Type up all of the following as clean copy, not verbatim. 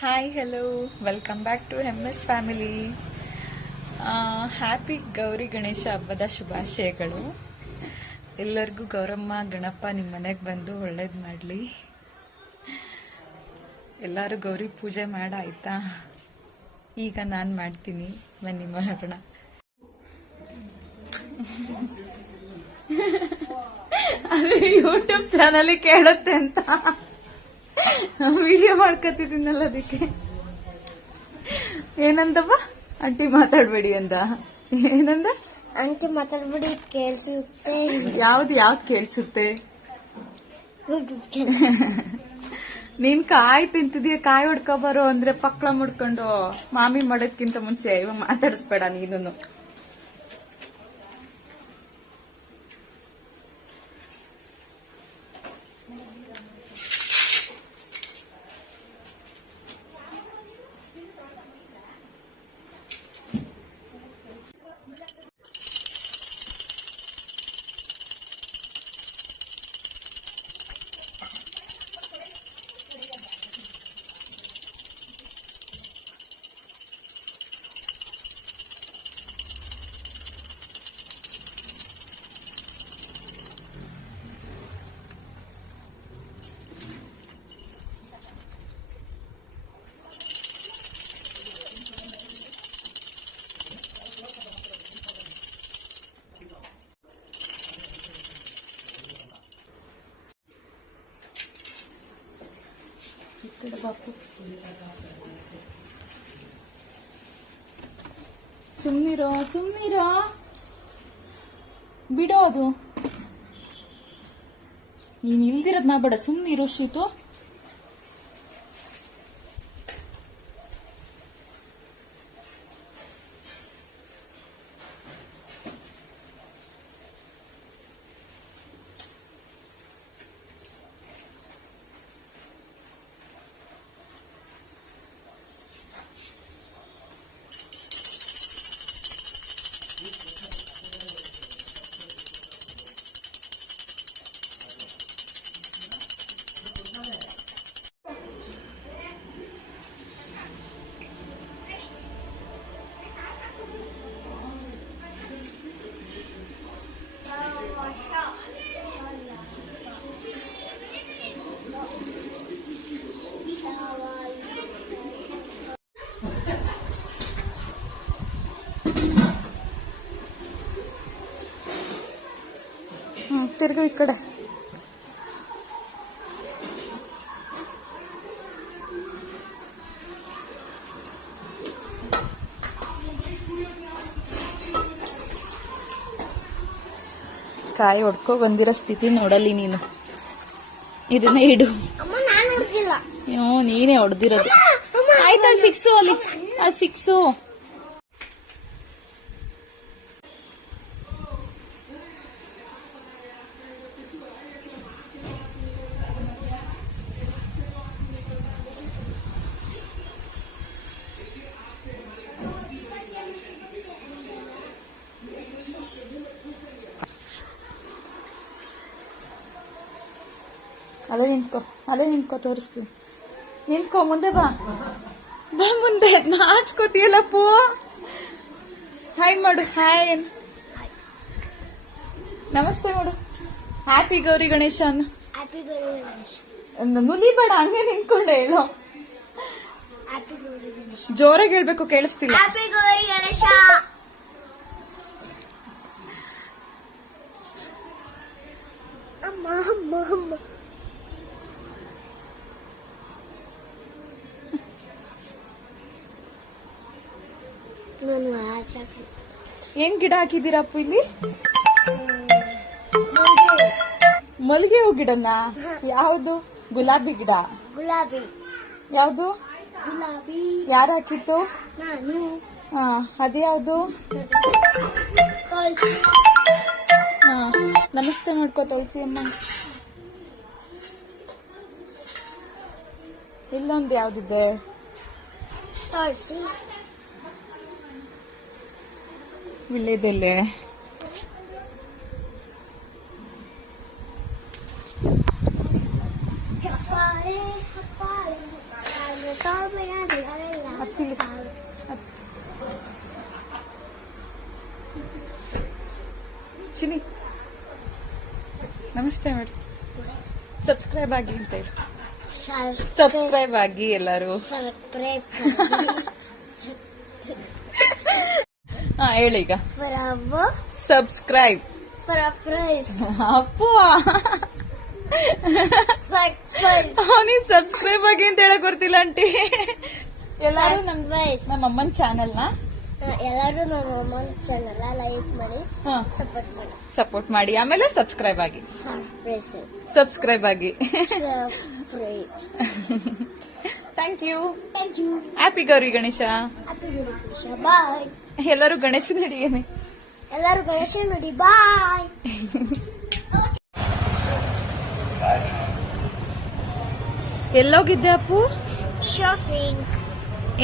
Hi hello welcome back to MS family. Happy Gauri Ganesha ಹಬ್ಬದ ಶುಭಾಶಯಗಳು. ಎಲ್ಲರಿಗೂ ಗೌರಮ್ಮ ಗಣಪ ನಿಮ್ಮ ಮನೆಗೆ ಬಂದು ಒಳ್ಳೇದು ಮಾಡಲಿ. ಎಲ್ಲರೂ ಗೌರಿ ಪೂಜೆ ಮಾಡಾಯ್ತಾ? ಈಗ ನಾನು ಮಾಡ್ತೀನಿ, ಬನ್ನಿ ಮಾಡೋಣ. ಅಲ್ಲಿ ಯೂಟ್ಯೂಬ್ ಚಾನಲ್ ಕೇಳುತ್ತೆ ಅಂತ ವಿಡಿಯೋ ಮಾಡ್ಕೊತಿದ್ದೀನಲ್ಲ, ಅದಕ್ಕೆ. ಏನಂದಪ್ಪ? ಆಂಟಿ ಮಾತಾಡ್ಬೇಡಿ ಅಂದ. ಏನಂದ? ಆಂಟಿ ಮಾತಾಡ್ಬೇಡಿ, ಕೇಳಿಸುತ್ತೆ. ಯಾವ್ದು ಕೇಳಿಸುತ್ತೆ? ನೀನ್ ಕಾಯಿ ತಿಂತಿದೀಯ, ಕಾಯಿ ಹೊಡ್ಕೊಬಾರೋ ಅಂದ್ರೆ ಪಕ್ಳ ಮುಡ್ಕೊಂಡು ಮಾಮಿ ಮಾಡೋದ್ಕಿಂತ ಮುಂಚೆ ಇವಾಗ ಮಾತಾಡಿಸ್ಬೇಡ ನೀನು. ಸುಮ್ನಿರೋ ಬಿಡೋ, ಅದು ನೀನ್ ಇಲ್ದಿರೋದ್ ಬೇಡ, ಸುಮ್ನಿರೋ ಶ್ರೀತು. ತಿರ್ಗು ಈ ಕಡೆ. ಕಾಯಿ ಹೊಡ್ಕೊ ಬಂದಿರೋ ಸ್ಥಿತಿ ನೋಡಲಿ ನೀನು. ಇದನ್ನೇ ಇಡು. ನೀನೇ ಹೊಡೆದಿರೋದು. ಆಯ್ತಾ? ಸಿಕ್ಸು ಅಲ್ಲಿ, ಅದು ಸಿಕ್ಸು. ಅಲ್ಲೇ ನಿಂತ್ಕೋ ತೋರಿಸ್ತೀನಿ. ನಿಂತ್ಕೋ, ಮುಂದೆ ಬಾ ಮುಂದೆ. ನಾಚ್ಕೋತೀಯಲ್ಲಪ್ಪು. ಹಾಯ್ ಮಾಡು, ಹಾಯ್. ನಮಸ್ತೆ ಮಾಡು. ಹ್ಯಾಪಿ ಗೌರಿ ಗಣೇಶ ಅನ್ನು. ನುಲಿಬೇಡ, ಹಂಗೆ ನಿಂತ್ಕೊಂಡೆ ಹೇಳು. ಜೋರಾಗಿ ಹೇಳ್ಬೇಕು, ಕೇಳಿಸ್ತಿಲ್ಲ. ಹ್ಯಾಪಿ ಗೌರಿ ಗಣೇಶ. ಅಮ್ಮ ಏನ್ ಗಿಡ ಹಾಕಿದ್ದೀರಪ್ಪ ಇಲ್ಲಿ? ಮಲ್ಲಿಗೆ ಹೂ ಗಿಡನಾ? ಯಾವುದು? ಗುಲಾಬಿ ಗಿಡ. ಗುಲಾಬಿ. ಯಾವುದು? ಗುಲಾಬಿ. ಯಾರು ಹಾಕಿತ್ತು? ನಾನು. ಅದ್ಯಾವುದು? ನಮಸ್ತೆ ಮಾಡ್ಕೋ ತುಳಸಿ ಅಮ್ಮ. ಇಲ್ಲೊಂದು ಯಾವ್ದಿದೆ? ತುಳಸಿ. ವಿಳ್ಯದೆಲೆ. ಹಪ್ಪಾಳೆ ಹಪ್ಪಾಳೆ ಹತ್ತಿಲಿ ಚಿನಿ ನಮಸ್ತೆ ಮೇಡಮ್. ಸಬ್ಸ್ಕ್ರೈಬ್ ಆಗಿ ಅಂತ ಹೇಳಿ. ಸಬ್ಸ್ಕ್ರೈಬ್ ಆಗಿ ಎಲ್ಲರೂ. ಹಾ ಹೇಳಿ ಈಗ. ಸಬ್ಸ್ಕ್ರೈಬ್. ಅಪ್ಪ ನೀನ್ ಸಬ್ಸ್ಕ್ರೈಬ್ ಆಗಿ ಅಂತ ಹೇಳಕ್ ಗೊತ್ತಿಲ್ಲ ಆಂಟಿ. ಎಲ್ಲಾರು ನಮ್ಮ ಅಮ್ಮನ ಚಾನಲ್ನ ಎಲ್ಲರೂ ನಮ್ಮ ಅಮ್ಮನ ಚಾನಲ್ ಲೈಕ್ ಮಾಡಿ ಸಪೋರ್ಟ್ ಮಾಡಿ. ಆಮೇಲೆ ಸಬ್ಸ್ಕ್ರೈಬ್ ಆಗಿ. ಸಬ್ಸ್ಕ್ರೈಬ್ ಆಗಿ. Thank you. Happy Gauri Ganesha. Bye. ಎಲ್ಲರೂ ಗಣೇಶನ ಅಡಿಗೆನೆ. ಎಲ್ಲರೂ ಗಣೇಶ ನೋಡಿ. ಬಾಯ್. ಎಲ್ಲೋಗಿದ್ದೆ ಅಪ್ಪು? ಶಾಪಿಂಗ್.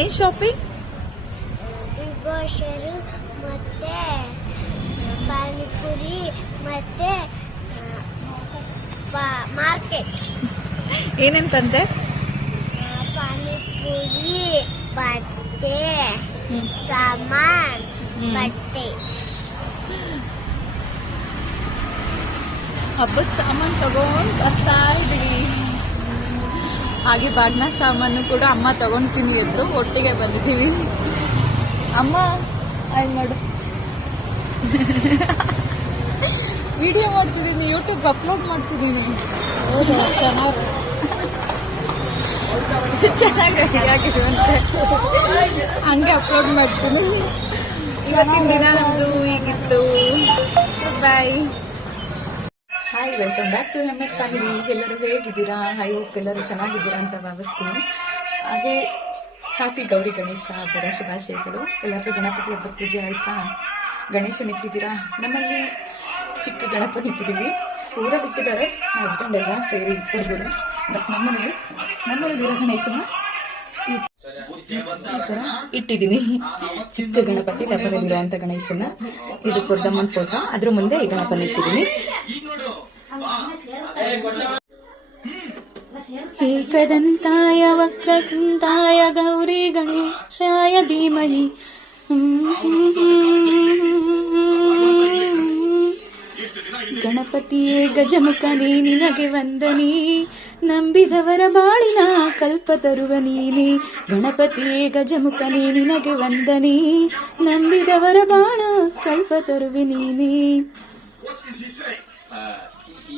ಏನ್ ಶಾಪಿಂಗ್? ಗ್ರೋಸರಿ ಮತ್ತೆ ಪಾನಿಪುರಿ ಮತ್ತೆ ಮಾರ್ಕೆಟ್. ಏನಂತಂದೆ? ಪಾನಿಪುರಿ, ಬಟ್ಟೆ, ಸಾಮಾನ್, ಬಟ್ಟೆ. ಹಬ್ಬದ ಸಾಮಾನು ತಗೊಂಡ್ ಬರ್ತಾ ಇದೀವಿ. ಹಾಗೆ ಬಾಗ್ನ ಸಾಮಾನು ಕೂಡ ಅಮ್ಮ ತಗೊಂಡ್ತೀನಿ ಅಂದ್ರು, ಒಟ್ಟಿಗೆ ಬಂದಿದ್ದೀವಿ. ಅಮ್ಮ ಆಯ್ ಮಾಡು. ವಿಡಿಯೋ ಮಾಡ್ತಿದ್ದೀನಿ, ಯೂಟ್ಯೂಬ್ ಅಪ್ಲೋಡ್ ಮಾಡ್ತಿದ್ದೀನಿ. ಚೆನ್ನಾಗಿ ರೆಡಿಯಾಗಿರುವಂತೆ ಹಂಗೆ ಅಪ್ಲೋಡ್ ಮಾಡ್ತೀನಿ. ಇವತ್ತಿನ ದಿನ ನಮ್ದು ಹೀಗಿತ್ತು. Bye. Hi, welcome back to MS family. ಎಲ್ಲರೂ ಹೇಗಿದ್ದೀರಾ? ಐ ಹೋಪ್ ಎಲ್ಲರೂ ಚೆನ್ನಾಗಿದ್ದೀರಾ ಅಂತ ಭಾವಿಸ್ತೀನಿ. ಹಾಗೆ ಹ್ಯಾಪಿ ಗೌರಿ ಗಣೇಶ ಹಬ್ಬದ ಶುಭಾಶಯಗಳು. ಎಲ್ಲರಿಗೂ ಗಣಪತಿ ಹಬ್ಬದ ಪೂಜೆ ಆಯ್ತಾ? ಗಣೇಶನ ಇಟ್ಟಿದ್ದೀರಾ? ನಮ್ಮಲ್ಲಿ ಚಿಕ್ಕ ಗಣಪತಿ ಇಟ್ಟಿದ್ದೀವಿ. ಊರಲ್ಲಿ ಇಟ್ಟಿದ್ದಾರೆ ಹಸ್ಬೆಂಡ್ ಎಲ್ಲ ಸೇರಿ ಹುಡುಗರು. ಬಟ್ ನಮ್ಮಲ್ಲಿರೋ ಗಣೇಶನ ಈ ತರ ಇಟ್ಟಿದ್ದೀನಿ. ಚಿಕ್ಕ ಗಣಪತಿ ಡಬ್ಬದಲ್ಲಿರುವಂತ ಗಣೇಶನ. ಇದು ಕೊರ್ದಮ್ಮನ ಫೋಟೋ. ಅದ್ರ ಮುಂದೆ ಈ ಗಣಪನ ಇಟ್ಟಿದ್ದೀನಿ. ಏಕದಂತಾಯ ವಕ್ರತುಂಡಾಯ ಗೌರಿ ಗಣೇಶಾಯ ಧೀಮಹಿ. ಗಣಪತಿಯೇ ಗಜಮುಖನೇ ನಿನಗೆ ವಂದನೆ, ನಂಬಿದವರ ಬಾಳಿನ ಕಲ್ಪ ತರುವ ನೀನೆ. ಗಣಪತಿಯೇ ಗಜಮುಖನೇ ನಿನಗೆ ವಂದನೆ, ನಂಬಿದವರ ಬಾಳ ಕಲ್ಪ ತರುವೆ ನೀನೆ.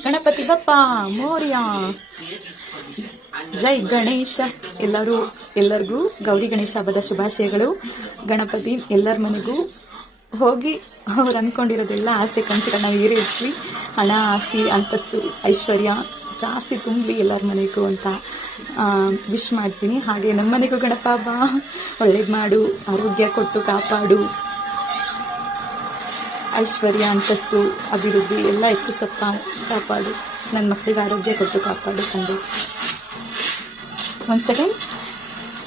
ಗಣಪತಿ ಬಪ್ಪ ಮೋರ್ಯ. ಜೈ ಗಣೇಶ. ಎಲ್ಲರಿಗೂ ಗೌರಿ ಗಣೇಶ ಹಬ್ಬದ ಶುಭಾಶಯಗಳು. ಗಣಪತಿ ಎಲ್ಲರ ಮನೆಗೂ ಹೋಗಿ ಅವ್ರು ಅಂದ್ಕೊಂಡಿರೋದೆಲ್ಲ ಆಸೆ ಕನಸುಗಳನ್ನ ಈಡೇರಿಸಲಿ. ಹಣ, ಆಸ್ತಿ, ಅಂತಸ್ತು, ಐಶ್ವರ್ಯ ಜಾಸ್ತಿ ತುಂಬಲಿ ಎಲ್ಲರ ಮನೆಗೂ ಅಂತ ವಿಶ್ ಮಾಡ್ತೀನಿ. ಹಾಗೆ ನಮ್ಮ ಮನೆಗೂ ಗಣಪ ಹಬ್ಬ ಒಳ್ಳೇದು ಮಾಡು, ಆರೋಗ್ಯ ಕೊಟ್ಟು ಕಾಪಾಡು, ಐಶ್ವರ್ಯ, ಅಂತಸ್ತು, ಅಭಿವೃದ್ಧಿ ಎಲ್ಲ ಹೆಚ್ಚಿಸಪ್ಪ, ಕಾಪಾಡು. ನನ್ನ ಮಕ್ಕಳಿಗೆ ಆರೋಗ್ಯ ಕೊಟ್ಟು ಕಾಪಾಡು ತಂದೆ. ಒಂದು ಸೆಕೆಂಡ್.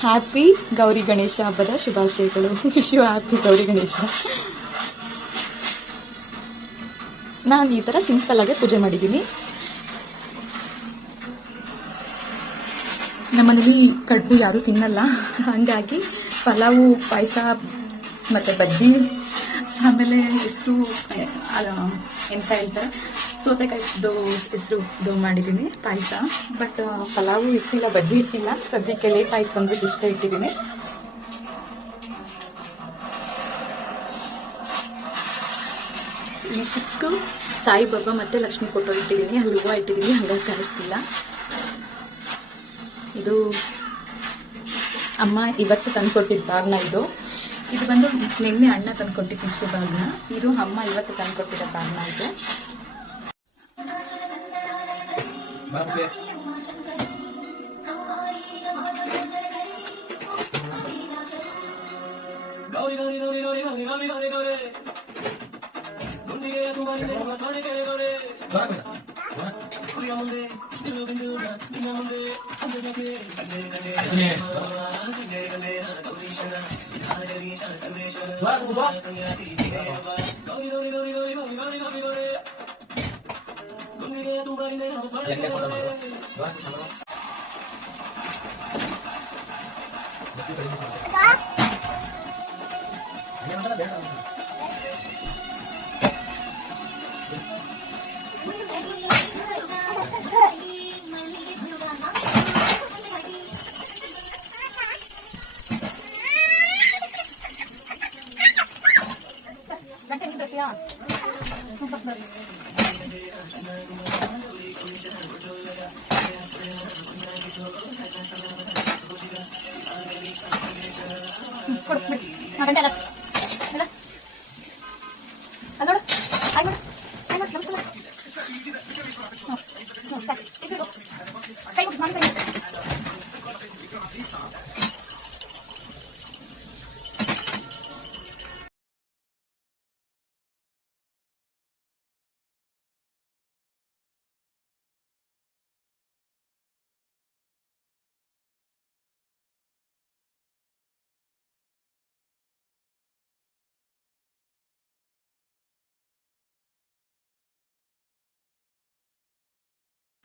ಹ್ಯಾಪಿ ಗೌರಿ ಗಣೇಶ ಹಬ್ಬದ ಶುಭಾಶಯಗಳು. Wish you happy Gauri Ganesha. ನಾನು ಈ ಥರ ಸಿಂಪಲ್ ಆಗಿ ಪೂಜೆ ಮಾಡಿದ್ದೀನಿ. ನಮ್ಮನೇಲಿ ಕಡುಬು ಯಾರೂ ತಿನ್ನಲ್ಲ, ಹಾಗಾಗಿ ಪಲಾವು, ಪಾಯಸ ಮತ್ತು ಬಜ್ಜಿ, ಆಮೇಲೆ ಹೆಸರು ಎಂತ ಹೇಳ್ತಾರೆ ಸೌತೆಕಾಯಿದು ಹೆಸರು ಮಾಡಿದ್ದೀನಿ ಪಾಯಸ. ಬಟ್ ಪಲಾವು ಇಟ್ಟಿಲ್ಲ, ಬಜ್ಜಿ ಇಟ್ಟಿಲ್ಲ. ಸದ್ಯಕ್ಕೆ ಲೇಟ್ ಆಯಿತು ಅಂದ್ಬಿಟ್ಟು ಇಷ್ಟ ಇಟ್ಟಿದ್ದೀನಿ. ಈ ಚಿಕ್ಕ ಸಾಯಿಬಾಬಾ ಮತ್ತು ಲಕ್ಷ್ಮಿ ಫೋಟೋ ಇಟ್ಟಿದ್ದೀನಿ. ಅಲ್ಲಿ ಹೂವು ಇಟ್ಟಿದ್ದೀನಿ, ಹಂಗಾಗಿ ಕಾಣಿಸ್ತಿಲ್ಲ. ಇದು ಅಮ್ಮ ಇವತ್ತು ತಂದುಕೊಟ್ಟಿದ್ದ ಬಾಗ್ನ. ಇದು ಬಂದು ನಿನ್ನೆ ಅಣ್ಣ ತಂದುಕೊಟ್ಟಿದ್ದು ಇಷ್ಟು ಬಾಗ್ನ. ಇದು ಅಮ್ಮ ಇವತ್ತು ತಂದುಕೊಟ್ಟಿದ್ದ ಬಾಗ್ನ. ಇದು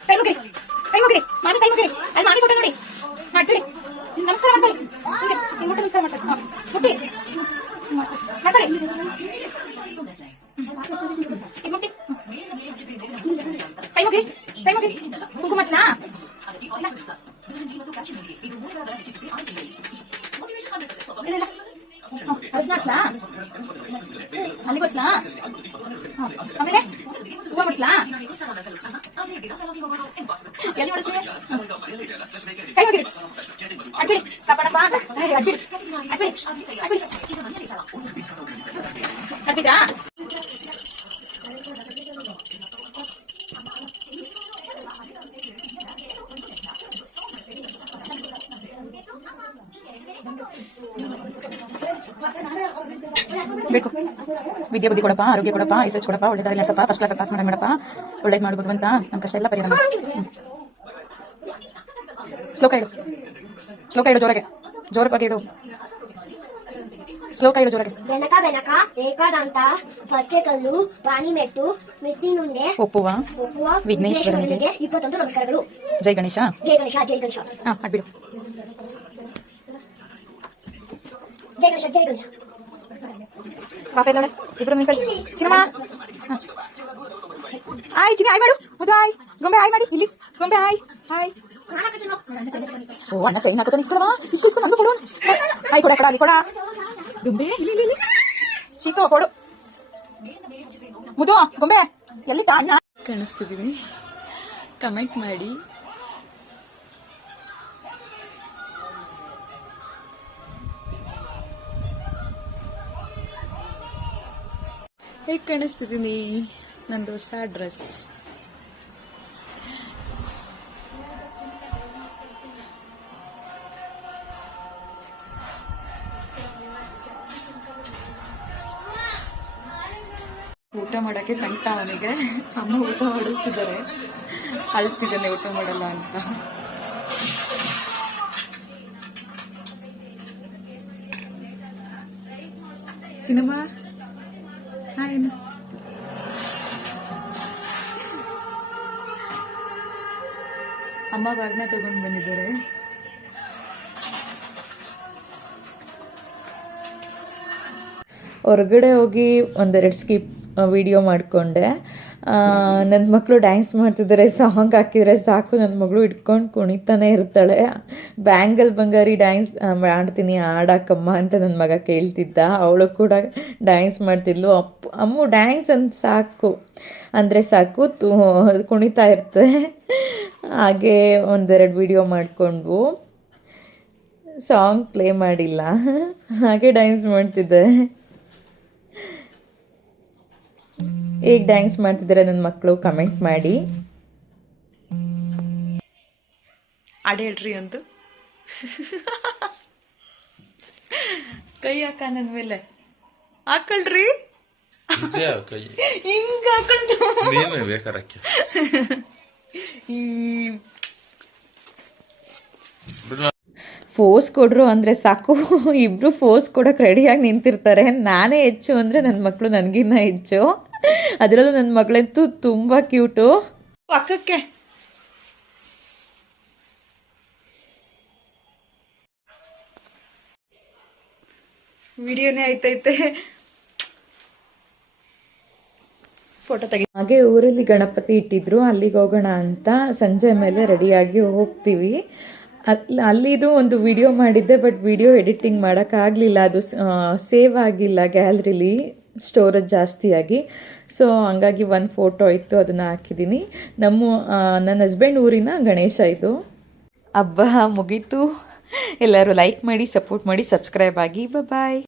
ಕೈ ಮುಗಿರಿ ಮಾಮಿ ಕೈ ಮುಗಿರಿ ಅಲ್ಲಿ ಮಾಮಿ ಫೋಟೋ ನೋಡಿ ಮಾಡ್ಬಿಡಿ ನಮಸ್ಕಾರ ಮಾಡ್ಕೊಳ್ಳಿ ಹಿಂಗೆ ನಮಸ್ಕಾರ ಮಾಡ್ಕೊಳ್ಳಿ ಮುಟ್ಟಿ ಮಾಡ್ಕೊಳ್ಳಿ ಮುಟ್ಟಿ ಕೈ ಮುಗಿರಿ ಕುಂಕುಮ ಹಚ್ಚಲಾ ಅರ್ಶನ ಹಚ್ಚಲಾ ಅಲ್ಲಿಗೆ ಹಚ್ಚಲಾ ಆಮೇಲೆ ಹೂವು ಮಾಡಿಸ್ಲಾ ಎಲ್ಲಿ ಮಾಡಿಸ್ಲಿ ಕೈ ಹೋಗಿರಿ ಅಡ್ಬಿಡಿ ಕಪಡಪ್ಪ ಅಡ್ಬಿಡಿ ಅಡ್ಬಿದ್ರಾ ಬೇಕು ವಿದ್ಯೆ ಬುದ್ಧಿ ಕೊಡಪ್ಪ ಆರೋಗ್ಯ ಕೊಡಪ್ಪ ಐಸೆಚ್ ಕೊಡಪ್ಪ ಒಳ್ಳೆದಾರಿಲ್ಲ ಸ್ವಲ್ಪ ಫಸ್ಟ್ ಕ್ಲಾಸ್ ಪಾಸ್ ಮಾಡಪ್ಪ ಒಳ್ಳೇದು ಮಾಡು ಭಗವಂತ ನಮ್ಮ ಕಷ್ಟ ಎಲ್ಲ ಪರಿಹಾರ ಶ್ಲೋಕ ಇಡು ಜೋರವಾಗಿ ಇಡು ಶ್ಲೋಕ ಇಡು ಜೋರಾಗಿ ಬೆನಕ ಏಕಾದಂತ ಪಚ್ಚೆಕಲ್ಲು ಪಾಣಿಮೆಟ್ಟು ಮಿತ್ತಿನುಂಡೆ ಒಪ್ಪುವ ವಿಘ್ನೇಶ್ವರನಿಗೆ 21 ನಮಸ್ಕಾರಗಳು. ಜೈ ಗಣೇಶ ಜೈ ಅಡ್ಬಿಡು ಗಣೇಶ ಪಾಪ ಎಲ್ಲ ಇಬ್ರು ನಿಂತ್ಕೊಳ್ಳಿ ಚಿನ್ನಮ್ಮ ಆಯ್ ಚಿನ್ನ ಆಯ್ ಮಾಡು ಮುದ್ದು ಆಯ್ ಗೊಂಬೆ ಆಯ್ ಮಾಡಿ ಇಲ್ಲಿ ಗೊಂಬೆ ಆಯ್ ಓ ಅಣ್ಣ ಚೈನ್ ಹಾಕೋದು ಇಸ್ಕೊಳವಾ ಇಸ್ಕೊಂಡು ನಂದು ಕೊಡು ಆಯ್ ಕೊಡ ಅಲ್ಲಿ ಕೊಡ ಗೊಂಬೆ ಇಲ್ಲಿ ಶೀತು ಕೊಡು ಮುದ್ದು ಗೊಂಬೆ ಎಲ್ಲಿ ಅಣ್ಣ ಕಾಣಿಸ್ತಿದೀವಿ ಕಮೆಂಟ್ ಮಾಡಿ ಹೇಗೆ ಕಾಣಿಸ್ತಿದ್ದೀನಿ ನಂದು ಹೊಸ ಡ್ರೆಸ್ ಊಟ ಮಾಡೋಕ್ಕೆ ಸಂಕಟ ಅವನಿಗೆ ಅಮ್ಮ ಊಟ ಮಾಡುತ್ತಿದ್ದಾರೆ ಅಳ್ತಿದ್ದಾನೆ ಊಟ ಮಾಡಲ್ಲ ಅಂತ ಚಿನ್ನಮ್ಮ ಹಾಯ್ ಅಮ್ಮ ಬಾಗ್ನ ತಗೊಂಡು ಬಂದಿದ್ದಾರೆ ಹೊರಗಡೆ ಹೋಗಿ ಒಂದೆರಡು ಸ್ಕಿಪ್ ವಿಡಿಯೋ ಮಾಡಿಕೊಂಡೆ ನನ್ನ ಮಕ್ಕಳು ಡ್ಯಾನ್ಸ್ ಮಾಡ್ತಿದ್ದಾರೆ ಸಾಂಗ್ ಹಾಕಿದರೆ ಸಾಕು ನನ್ನ ಮಗಳು ಇಟ್ಕೊಂಡು ಕುಣಿತಾನೆ ಇರ್ತಾಳೆ ಬ್ಯಾಂಗಲ್ ಬಂಗಾರಿ ಡ್ಯಾನ್ಸ್ ಮಾಡ್ತೀನಿ ಆಡಾಕಮ್ಮ ಅಂತ ನನ್ನ ಮಗ ಕೇಳ್ತಿದ್ದ ಅವಳು ಕೂಡ ಡ್ಯಾನ್ಸ್ ಮಾಡ್ತಿದ್ಲು ಅಮ್ಮು ಡ್ಯಾನ್ಸ್ ಅಂತ ಸಾಕು ಕುಣಿತಾ ಇರ್ತದೆ ಹಾಗೆ ಒಂದೆರಡು ವಿಡಿಯೋ ಮಾಡಿಕೊಂಡ್ವು ಸಾಂಗ್ ಪ್ಲೇ ಮಾಡಿಲ್ಲ ಹಾಗೆ ಡ್ಯಾನ್ಸ್ ಮಾಡ್ತಿದ್ದೆ ಹೇಗೆ ಡ್ಯಾನ್ಸ್ ಮಾಡ್ತಿದ್ದಾರೆ ನನ್ನ ಮಕ್ಕಳು ಕಮೆಂಟ್ ಮಾಡಿ ಹಾಡು ಹೇಳ್ರಿ ಒಂದು ಕೈ ಹಾಕ ನನ್ನ ಮೇಲೆ ಹಾಕಳ್ರಿ ಹಿಂಗ ಫೋರ್ಸ್ ಕೊಡ್ರು ಅಂದರೆ ಸಾಕು ಇಬ್ರು ಫೋರ್ಸ್ ಕೊಡೋಕೆ ರೆಡಿಯಾಗಿ ನಿಂತಿರ್ತಾರೆ ನಾನೇ ಹೆಚ್ಚು ಅಂದರೆ ನನ್ನ ಮಕ್ಕಳು ನನಗಿನ್ನ ಹೆಚ್ಚು ಅದರಲ್ಲೂ ನನ್ನ ಮಗಳಂತೂ ತುಂಬ ಕ್ಯೂಟು ಪಕ್ಕಕ್ಕೆ ವಿಡಿಯೋನೇ ಆಯ್ತೈತೆ. ಫೋಟೋ ತೆಗಿ. ಹಾಗೆ ಊರಲ್ಲಿ ಗಣಪತಿ ಇಟ್ಟಿದ್ರು, ಅಲ್ಲಿಗೆ ಹೋಗೋಣ ಅಂತ ಸಂಜೆ ಮೇಲೆ ರೆಡಿಯಾಗಿ ಹೋಗ್ತೀವಿ. ಅಲ್ಲಿದು ಒಂದು ವಿಡಿಯೋ ಮಾಡಿದ್ದೆ, ಬಟ್ ವಿಡಿಯೋ ಎಡಿಟಿಂಗ್ ಮಾಡೋಕ್ಕಾಗಲಿಲ್ಲ, ಅದು ಸೇವ್ ಆಗಿಲ್ಲ ಗ್ಯಾಲರಿಲಿ, ಸ್ಟೋರೇಜ್ ಜಾಸ್ತಿಯಾಗಿ. ಸೊ ಹಂಗಾಗಿ ಒಂದು ಫೋಟೋ ಇತ್ತು, ಅದನ್ನು ಹಾಕಿದ್ದೀನಿ. ನನ್ನ ಹಸ್ಬೆಂಡ್ ಊರಿನ ಗಣೇಶ ಇದು. ಹಬ್ಬ ಮುಗೀತು. ಎಲ್ಲರೂ ಲೈಕ್ ಮಾಡಿ, ಸಪೋರ್ಟ್ ಮಾಡಿ, ಸಬ್ಸ್ಕ್ರೈಬ್ ಆಗಿ. ಬಾಯ್.